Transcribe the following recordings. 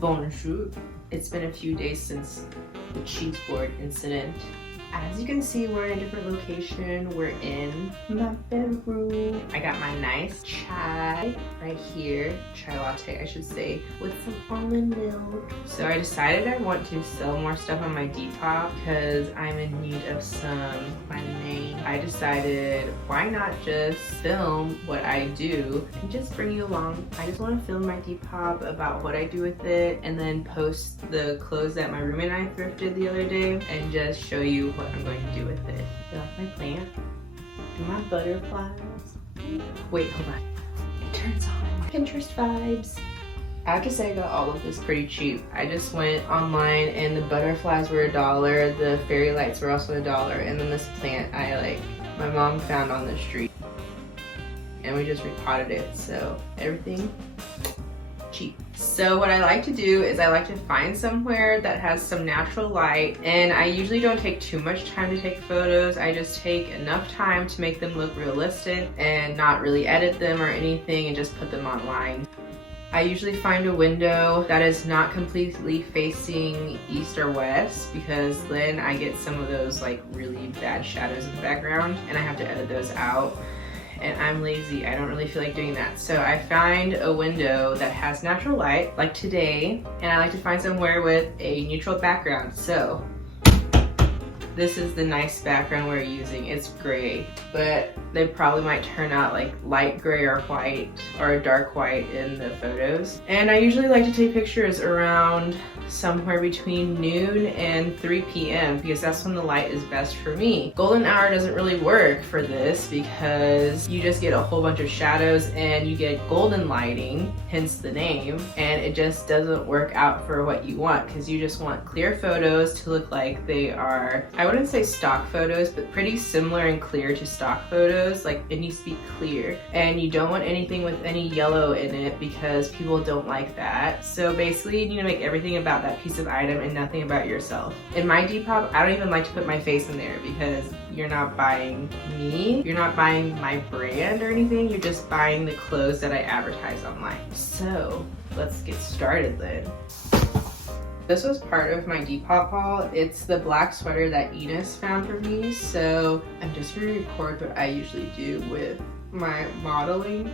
Bonjour. It's been a few days since the cheese board incident. As you can see, we're in a different location. We're in my bedroom. I got my nice chai right here, chai latte I should say, with some almond milk. So I decided I want to sell more stuff on my Depop because I'm in need of some money. I decided why not just film what I do and just bring you along. I just want to film my Depop about what I do with it and then post the clothes that my roommate and I thrifted the other day and just show you what I'm going to do with it. Get off my plant. Do my butterflies. Wait, hold on. It turns on. Pinterest vibes. I have to say I got all of this pretty cheap. I just went online and the butterflies were $1, the fairy lights were also $1, and then this plant my mom found on the street. And we just repotted it, so everything cheap. So what I like to do is I like to find somewhere that has some natural light, and I usually don't take too much time to take photos. I just take enough time to make them look realistic and not really edit them or anything and just put them online. I usually find a window that is not completely facing east or west because then I get some of those like really bad shadows in the background and I have to edit those out. And I'm lazy, I don't really feel like doing that. So I find a window that has natural light, like today, and I like to find somewhere with a neutral background. So this is the nice background we're using. It's gray, but they probably might turn out like light gray or white or dark white in the photos. And I usually like to take pictures around somewhere between noon and 3 p.m. because that's when the light is best for me. Golden hour doesn't really work for this because you just get a whole bunch of shadows and you get golden lighting, hence the name, and it just doesn't work out for what you want because you just want clear photos to look like they are, I wouldn't say stock photos, but pretty similar and clear to stock photos. Like it needs to be clear, and you don't want anything with any yellow in it because people don't like that. So basically you need to make everything about that piece of item and nothing about yourself. In my Depop, I don't even like to put my face in there because you're not buying me, you're not buying my brand or anything, you're just buying the clothes that I advertise online. So let's get started then. This was part of my Depop haul. It's the black sweater that Enos found for me, so I'm just gonna record what I usually do with my modeling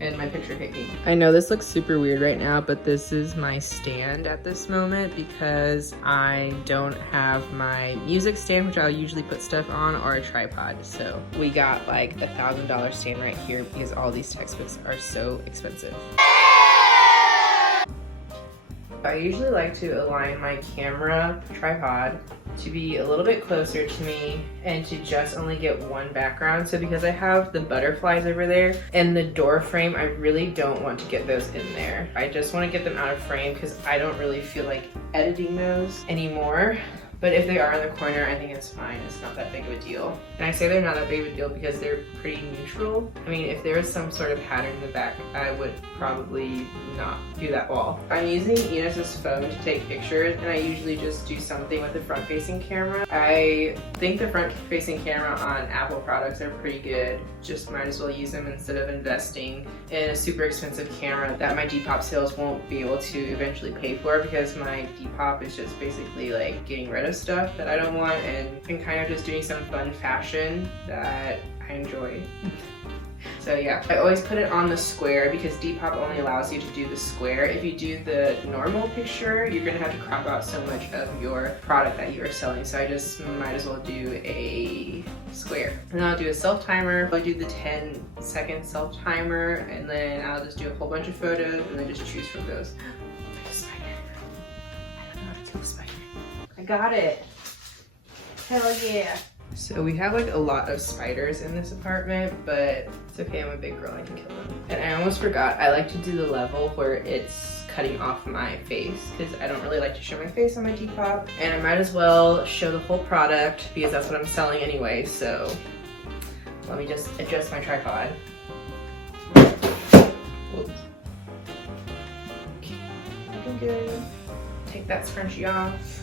and my picture taking. I know this looks super weird right now, but this is my stand at this moment because I don't have my music stand, which I'll usually put stuff on, or a tripod. So we got like a $1,000 stand right here because all these textbooks are so expensive. I usually like to align my camera tripod to be a little bit closer to me and to just only get one background. So because I have the butterflies over there and the door frame, I really don't want to get those in there. I just want to get them out of frame because I don't really feel like editing those anymore. But if they are in the corner, I think it's fine. It's not that big of a deal. And I say they're not that big of a deal because they're pretty neutral. I mean, if there was some sort of pattern in the back, I would probably not do that wall. I'm using Enos's phone to take pictures, and I usually just do something with the front-facing camera. I think the front-facing camera on Apple products are pretty good. Just might as well use them instead of investing in a super expensive camera that my Depop sales won't be able to eventually pay for because my Depop is just basically like getting rid of stuff that I don't want and kind of just doing some fun fashion that I enjoy. So yeah, I always put it on the square because Depop only allows you to do the square. If you do the normal picture, you're gonna have to crop out so much of your product that you are selling. So I just might as well do a square. And then I'll do a self timer. I'll do the 10-second self timer, and then I'll just do a whole bunch of photos and then just choose from those. Spider. I don't know how to kill a spider. I got it. Hell yeah. So we have like a lot of spiders in this apartment, but it's okay, I'm a big girl, I can kill them. And I almost forgot, I like to do the level where it's cutting off my face because I don't really like to show my face on my Depop. And I might as well show the whole product because that's what I'm selling anyway. So let me just adjust my tripod. Whoops. Okay, looking good. Take that scrunchie off.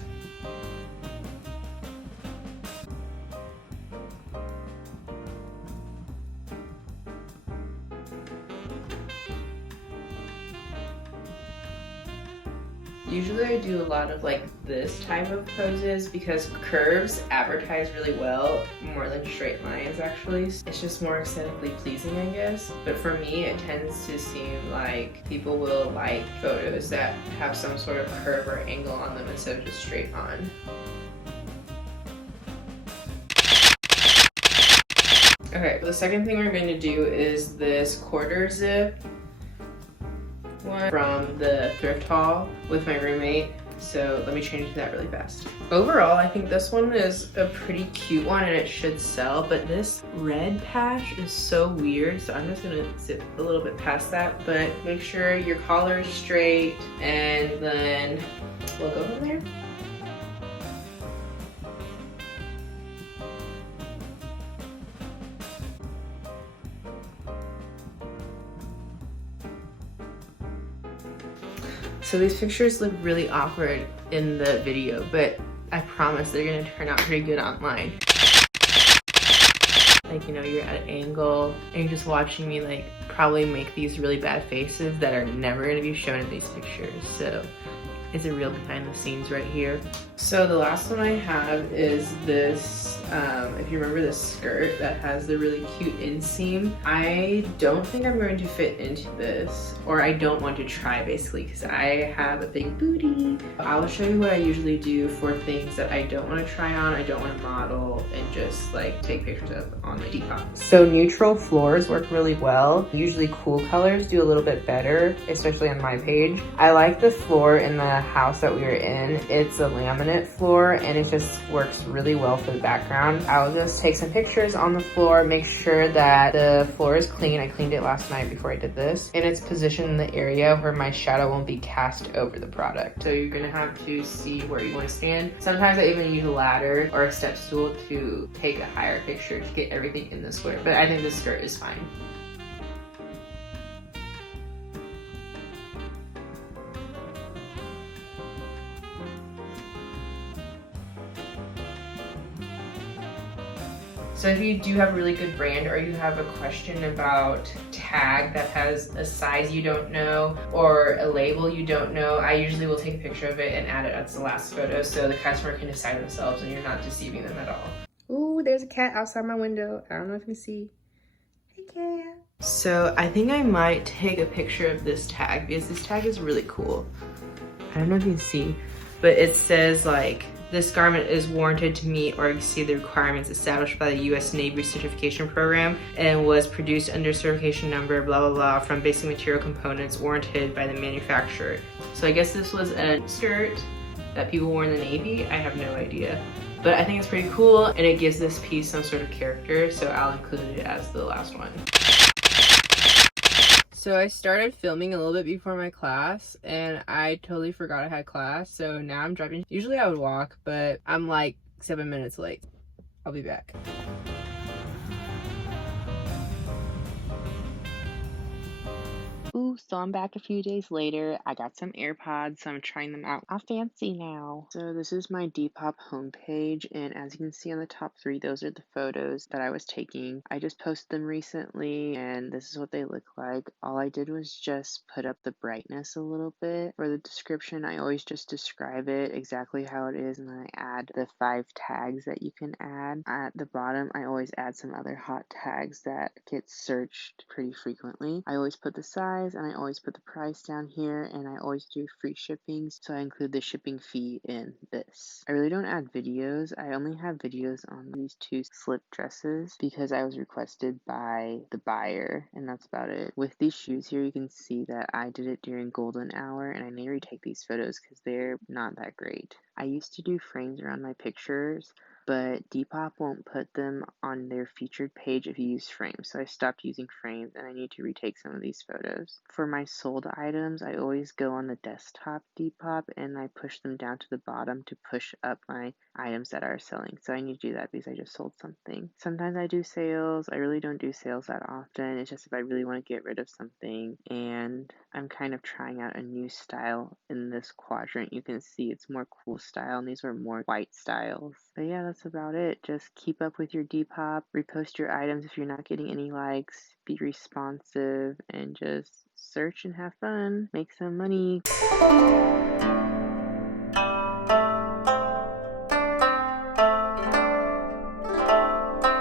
Usually I do a lot of like this type of poses because curves advertise really well, more than straight lines actually. It's just more aesthetically pleasing, I guess. But for me, it tends to seem like people will like photos that have some sort of curve or angle on them instead of just straight on. Okay, the second thing we're going to do is this quarter zip one from the thrift haul with my roommate. So let me change to that really fast. Overall, I think this one is a pretty cute one and it should sell, but this red patch is so weird. So I'm just gonna zip a little bit past that, but make sure your collar is straight and then we'll go from there. So these pictures look really awkward in the video, but I promise they're gonna turn out pretty good online. Like, you know, you're at an angle and you're just watching me like probably make these really bad faces that are never gonna be shown in these pictures. So it's a real behind the scenes right here. So the last one I have is this, if you remember this skirt that has the really cute inseam. I don't think I'm going to fit into this, or I don't want to try basically because I have a big booty. I will show you what I usually do for things that I don't want to try on, I don't want to model, and just like take pictures of on my Depop. So neutral floors work really well. Usually cool colors do a little bit better, especially on my page. I like the floor in the house that we were in. It's a laminate floor and it just works really well for the background. I'll just take some pictures on the floor, make sure that the floor is clean. I cleaned it last night before I did this, and it's positioned in the area where my shadow won't be cast over the product. So you're gonna have to see where you want to stand. Sometimes I even use a ladder or a step stool to take a higher picture to get everything in the square, but I think this skirt is fine. So if you do have a really good brand or you have a question about tag that has a size you don't know or a label you don't know, I usually will take a picture of it and add it as the last photo so the customer can decide themselves and you're not deceiving them at all. Ooh, there's a cat outside my window. I don't know if you can see. Hey, cat. So I think I might take a picture of this tag because this tag is really cool. I don't know if you can see, but it says like, this garment is warranted to meet or exceed the requirements established by the U.S. Navy certification program and was produced under certification number blah blah blah from basic material components warranted by the manufacturer. So I guess this was a skirt that people wore in the Navy. I have no idea. But I think it's pretty cool and it gives this piece some sort of character, so I'll include it as the last one. So I started filming a little bit before my class and I totally forgot I had class, so now I'm driving. Usually I would walk, but I'm like 7 minutes late. I'll be back. Ooh, so I'm back a few days later. I got some AirPods, so I'm trying them out. I'm fancy now. So this is my Depop homepage, and as you can see on the top 3, those are the photos that I was taking. I just posted them recently, and this is what they look like. All I did was just put up the brightness a little bit. For the description, I always just describe it exactly how it is, and then I add the 5 tags that you can add. At the bottom, I always add some other hot tags that get searched pretty frequently. I always put the size, and I always put the price down here, and I always do free shipping, so I include the shipping fee in this. I really don't add videos. I only have videos on these 2 slip dresses because I was requested by the buyer, and that's about it. With these shoes here, you can see that I did it during golden hour, and I need to retake these photos because they're not that great. I used to do frames around my pictures, but Depop won't put them on their featured page if you use frames, so I stopped using frames and I need to retake some of these photos. For my sold items, I always go on the desktop Depop and I push them down to the bottom to push up my items that are selling, so I need to do that because I just sold something. Sometimes I do sales. I really don't do sales that often. It's just if I really want to get rid of something, and I'm kind of trying out a new style in this quadrant. You can see it's more cool style, and these were more white styles. But yeah, that's about it. Just keep up with your Depop, repost your items if you're not getting any likes, be responsive, and just search and have fun, make some money.